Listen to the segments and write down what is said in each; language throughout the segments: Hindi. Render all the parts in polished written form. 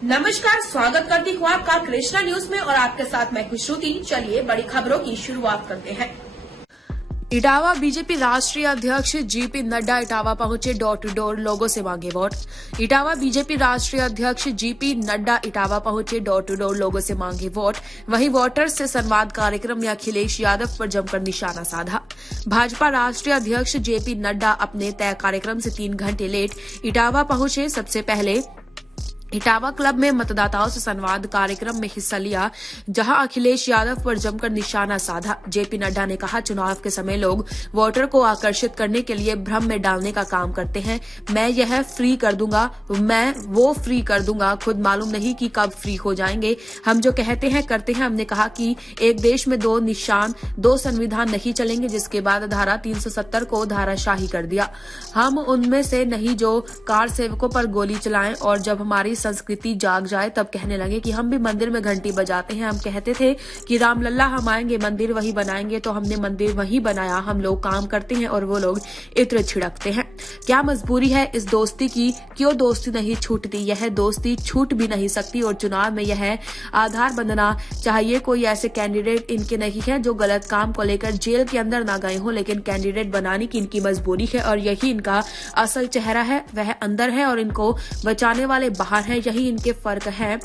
नमस्कार, स्वागत करती हूँ आपका कृष्णा न्यूज में और आपके साथ मैं खुश श्रुति। चलिए बड़ी खबरों की शुरुआत करते हैं। इटावा बीजेपी राष्ट्रीय अध्यक्ष जीपी नड्डा इटावा पहुंचे, डोर टू डोर लोगों से मांगे वोट। इटावा बीजेपी राष्ट्रीय अध्यक्ष जीपी नड्डा इटावा पहुंचे, डोर टू डोर लोगों से मांगे वोट। वहीं वोटर्स से संवाद कार्यक्रम में अखिलेश यादव पर जमकर निशाना साधा। भाजपा राष्ट्रीय अध्यक्ष जेपी नड्डा अपने तय कार्यक्रम से 3 घंटे लेट इटावा पहुंचे। सबसे पहले इटावा क्लब में मतदाताओं से संवाद कार्यक्रम में हिस्सा लिया, जहां अखिलेश यादव पर जमकर निशाना साधा। जेपी नड्डा ने कहा, चुनाव के समय लोग वोटर को आकर्षित करने के लिए भ्रम में डालने का काम करते हैं। मैं यह फ्री कर दूंगा, मैं वो फ्री कर दूंगा, खुद मालूम नहीं कि कब फ्री हो जाएंगे। हम जो कहते हैं करते हैं। हमने कहा कि एक देश में 2 निशान 2 संविधान नहीं चलेंगे, जिसके बाद धारा 370 को धाराशाही कर दिया। हम उनमें से नहीं जो कार सेवकों पर गोली चलाएं और जब हमारी संस्कृति जाग जाए तब कहने लगे कि हम भी मंदिर में घंटी बजाते हैं। हम कहते थे कि रामलल्ला हम आएंगे, मंदिर वही बनाएंगे, तो हमने मंदिर वही बनाया। हम लोग काम करते हैं और वो लोग इत्र छिड़कते हैं। क्या मजबूरी है इस दोस्ती की? क्यों दोस्ती नहीं छूटती? यह दोस्ती छूट भी नहीं सकती और चुनाव में यह आधार बनना चाहिए। कोई ऐसे कैंडिडेट इनके नहीं है जो गलत काम को लेकर जेल के अंदर ना गए हों, लेकिन कैंडिडेट बनाने की इनकी मजबूरी है और यही इनका असल चेहरा है। वह अंदर है और इनको बचाने वाले बाहर है, यही इनके फर्क है।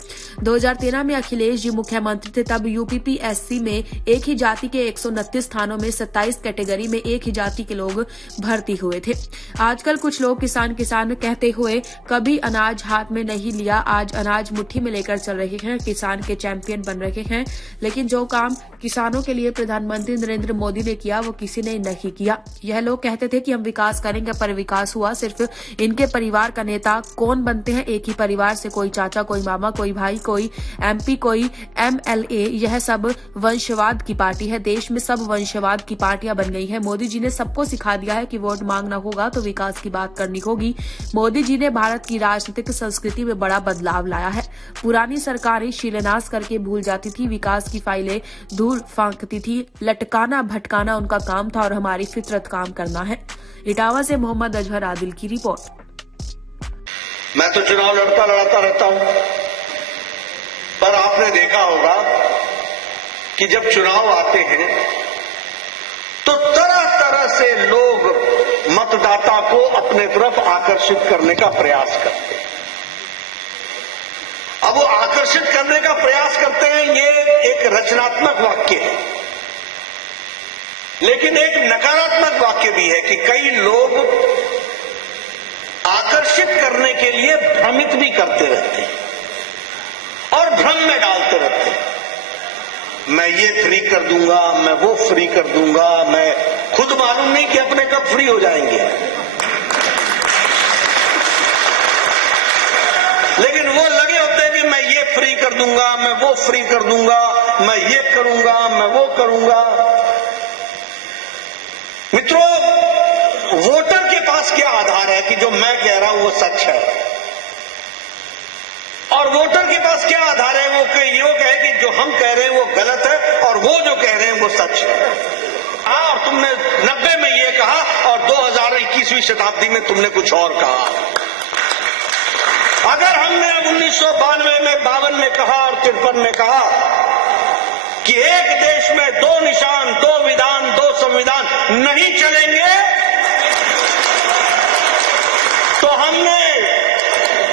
2013 में अखिलेश जी मुख्यमंत्री थे, तब यूपीपीएससी में एक ही जाति के 129 स्थानों में 27 कैटेगरी में एक ही जाति के लोग भर्ती हुए थे। आजकल कुछ लोग किसान किसान कहते हुए कभी अनाज हाथ में नहीं लिया, आज अनाज मुट्ठी में लेकर चल रहे हैं, किसान के चैंपियन बन रहे हैं। लेकिन जो काम किसानों के लिए प्रधानमंत्री नरेंद्र मोदी ने किया वो किसी ने नहीं किया। यह लोग कहते थे कि हम विकास करेंगे, पर विकास हुआ सिर्फ इनके परिवार का नेता कौन बनते हैं। एक ही परिवार से कोई चाचा, कोई मामा, कोई भाई, कोई एमपी, कोई एमएलए। यह सब वंशवाद की पार्टी है। देश में सब वंशवाद की पार्टियां बन गई है। मोदी जी ने सबको सिखा दिया है कि वोट मांगना होगा तो विकास की बात करनी होगी। मोदी जी ने भारत की राजनीतिक संस्कृति में बड़ा बदलाव लाया है। पुरानी सरकारें शिलान्यास करके भूल जाती थी, विकास की फाइलें दूर फेंकती थी। लटकाना भटकाना उनका काम था और हमारी फितरत काम करना है। इटावा से मोहम्मद अजहर आदिल की रिपोर्ट। मैं तो चुनाव लड़ता रहता हूं, पर आपने देखा होगा कि जब चुनाव आते हैं तो तरह तरह से लोग मतदाता को अपने तरफ आकर्षित करने का प्रयास करते हैं। अब वो आकर्षित करने का प्रयास करते हैं, ये एक रचनात्मक वाक्य है, लेकिन एक नकारात्मक वाक्य भी है कि कई लोग आकर्षित करने के लिए भ्रमित भी करते रहते हैं और भ्रम में डालते रहते हैं। मैं ये फ्री कर दूंगा, मैं वो फ्री कर दूंगा, मैं खुद मालूम नहीं कि अपने कब फ्री हो जाएंगे। लेकिन वो लगे होते हैं कि मैं ये फ्री कर दूंगा, मैं वो फ्री कर दूंगा, मैं ये करूंगा, मैं वो करूंगा। मित्रों, वोटर के पास क्या आधार है कि जो मैं कह रहा हूं वो सच है? और वोटर के पास क्या आधार है वो कहे कि जो हम कह रहे हैं वो गलत है और वो जो कह रहे हैं वो सच है? और तुमने 90 में ये कहा और 2021वीं शताब्दी में तुमने कुछ और कहा। अगर हमने 1992 में, 52 में कहा और 53 में कहा कि एक देश में 2 निशान 2 विधान 2 संविधान नहीं चलेंगे, तो हमने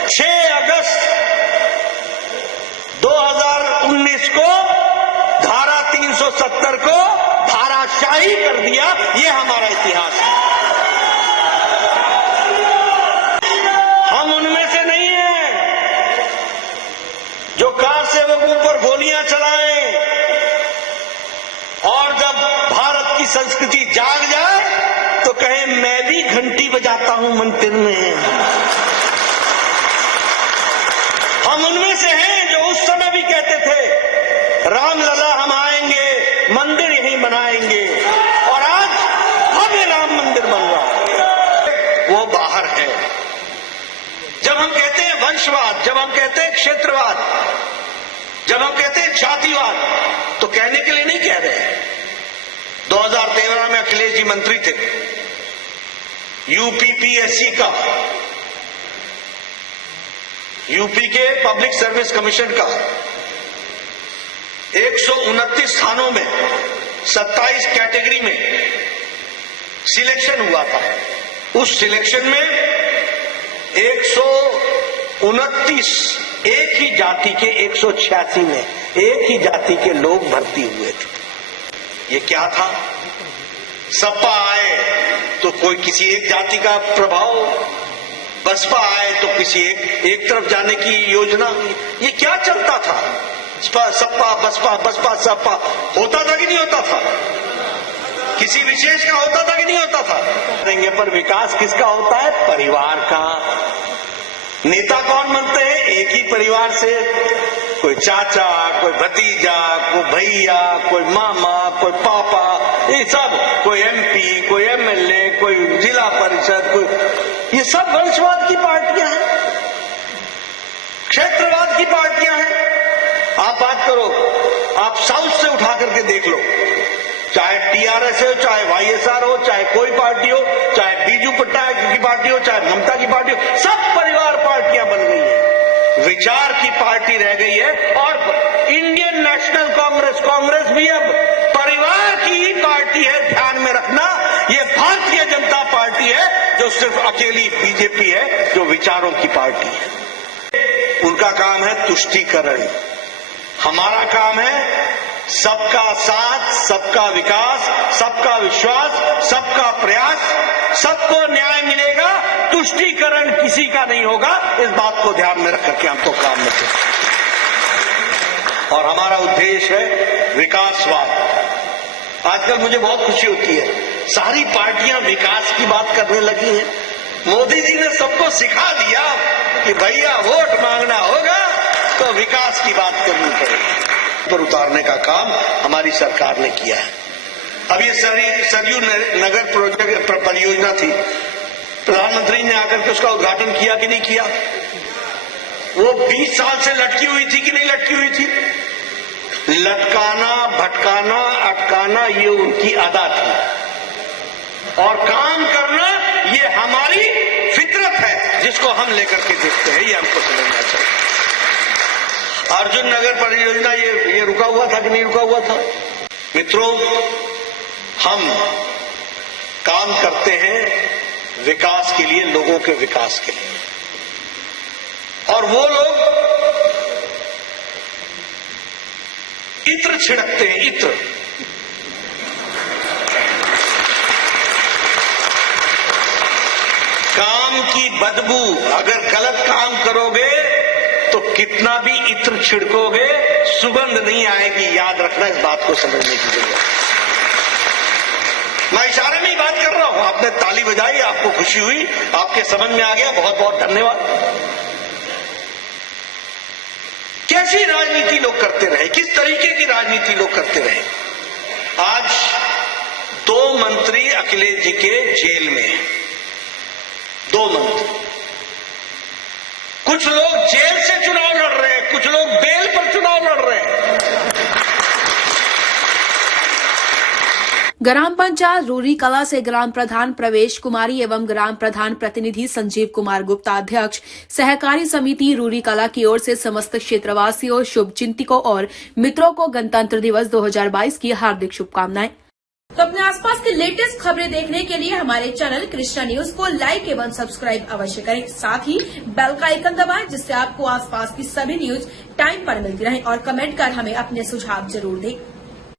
6 अगस्त 2019 को धारा 370 को धाराशाही कर दिया। ये हमारा इतिहास है। हम उनमें से नहीं हैं जो कार सेवकों पर गोलियां चलाएं और जब भारत की संस्कृति जाग जाए तो कहे मैं भी घंटी बजाता हूं मंदिर में। हम उनमें से हैं जो उस समय भी कहते थे रामलला हम आएंगे, मंदिर यहीं बनाएंगे, और आज भव्य राम मंदिर बन रहा है। वो बाहर है। जब हम कहते हैं वंशवाद, जब हम कहते हैं क्षेत्रवाद, जब हम कहते हैं जातिवाद, तो कहने के लिए नहीं कह रहे। 2013 में अखिलेश जी मंत्री थे, यूपीपीएससी का यूपी के पब्लिक सर्विस कमीशन का 129 स्थानों में 27 कैटेगरी में सिलेक्शन हुआ था। उस सिलेक्शन में 129 एक ही जाति के 186 में एक ही जाति के लोग भर्ती हुए थे। ये क्या था? सपा आए तो कोई किसी एक जाति का प्रभाव, बसपा आए तो किसी एक तरफ जाने की योजना। ये क्या चलता था? सपा बसपा बसपा सपा होता था कि नहीं होता था? किसी विशेष का होता था कि नहीं होता था? करेंगे पर विकास किसका होता है? परिवार का। नेता कौन बनते हैं? एक ही परिवार से, कोई चाचा, कोई भतीजा, कोई भैया, कोई मामा, कोई पापा, ये सब, कोई एमपी, कोई एमएलए, कोई जिला परिषद, कोई, ये सब वंशवाद की पार्टियां हैं, क्षेत्रवाद की पार्टियां हैं। आप बात करो, आप साउथ से उठा करके देख लो, चाहे टीआरएस हो, चाहे वाईएसआर हो, चाहे कोई पार्टी हो, चाहे बीजू पट्टायक की पार्टी हो, चाहे ममता की पार्टी हो, सब परिवार पार्टियां बन गई है। विचार की पार्टी रह गई है। और इंडियन नेशनल कांग्रेस भी अब परिवार की ही पार्टी है। ध्यान में रखना, ये भारतीय जनता पार्टी है जो सिर्फ अकेली बीजेपी है, जो विचारों की पार्टी है। उनका काम है तुष्टीकरण, हमारा काम है सबका साथ, सबका विकास, सबका विश्वास, सबका प्रयास, सबको न्याय मिलेगा, तुष्टीकरण किसी का नहीं होगा। इस बात को ध्यान में रख करके हमको काम में करना। और हमारा उद्देश्य है विकासवाद। आजकल मुझे बहुत खुशी होती है, सारी पार्टियां विकास की बात करने लगी हैं। मोदी जी ने सबको सिखा दिया कि भैया वोट मांगना होगा तो विकास की बात करनी पड़ेगी। पर उतारने का काम हमारी सरकार ने किया है। अब ये सरयू नगर प्रोजेक्ट परियोजना थी, प्रधानमंत्री ने आकर के उसका उद्घाटन किया कि नहीं किया? वो 20 साल से लटकी हुई थी कि नहीं लटकी हुई थी? लटकाना, भटकाना, अटकाना ये उनकी अदा थी, और काम करना ये हमारी फितरत है, जिसको हम लेकर के देखते हैं। ये हमको समझना चाहिए। अर्जुन नगर परियोजना ये रुका हुआ था कि नहीं रुका हुआ था? मित्रों, हम काम करते हैं विकास के लिए, लोगों के विकास के लिए। और वो लोग इत्र छिड़कते हैं, इत्र। काम की बदबू, अगर गलत काम करोगे तो कितना भी इत्र छिड़कोगे सुगंध नहीं आएगी। याद रखना, इस बात को समझने की जरूरत है। मैं इशारे में ही बात कर रहा हूं, आपने ताली बजाई, आपको खुशी हुई, आपके समझ में आ गया, बहुत बहुत धन्यवाद। कैसी राजनीति लोग करते रहे, किस तरीके की राजनीति लोग करते रहे। आज 2 मंत्री अखिलेश जी के जेल में हैं, 2 मंत्री। कुछ लोग जेल से चुनाव लड़ रहे हैं, कुछ लोग बेल पर चुनाव लड़ रहे हैं। ग्राम पंचायत रूरी कला से ग्राम प्रधान प्रवेश कुमारी एवं ग्राम प्रधान प्रतिनिधि संजीव कुमार गुप्ता अध्यक्ष सहकारी समिति रूरी कला की ओर से समस्त क्षेत्रवासियों, शुभचिंतकों और मित्रों को गणतंत्र दिवस 2022 की हार्दिक शुभकामनाएं। तो अपने आसपास की लेटेस्ट खबरें देखने के लिए हमारे चैनल कृष्णा न्यूज को लाइक एवं सब्सक्राइब अवश्य करें। साथ ही बेल का आइकन दबाएं, जिससे आपको आसपास की सभी न्यूज टाइम पर मिलती रहे। और कमेंट कर हमें अपने सुझाव जरूर दें।